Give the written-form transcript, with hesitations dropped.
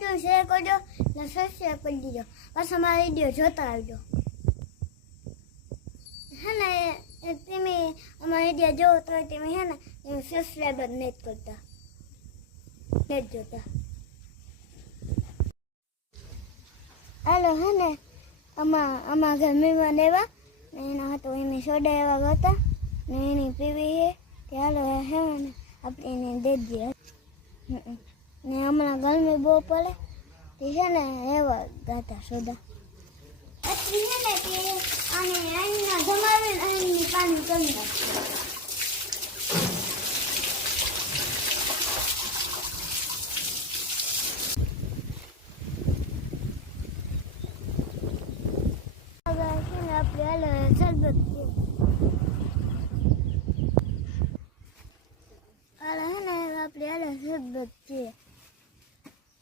કરજો, શેર કરજો ને સબસ્ક્રાઈબ કરી દીજો. પાછા મારા વિડીયો જોતા આવજો. હે ને તમે અમારા વિડીયો જોવો તો તમે હે ને સબસ્ક્રાઈબ જ નથી કરતા, નથી જોતા. હાલો હે ને આમાં ઘર મહેમાન આવ્યા ને એના હતો એને સોડા એવા હતા ને એની પીવી છે કે હાલો હે ને આપણે એને દે દઈએ. ને હમણાં ગરમી બહુ પડે તે છે ને એવા ગાતા સોડા. પછી છે ને તે આને અહીંના જમાવીને અહીંની પાણી કરી નાખીએ.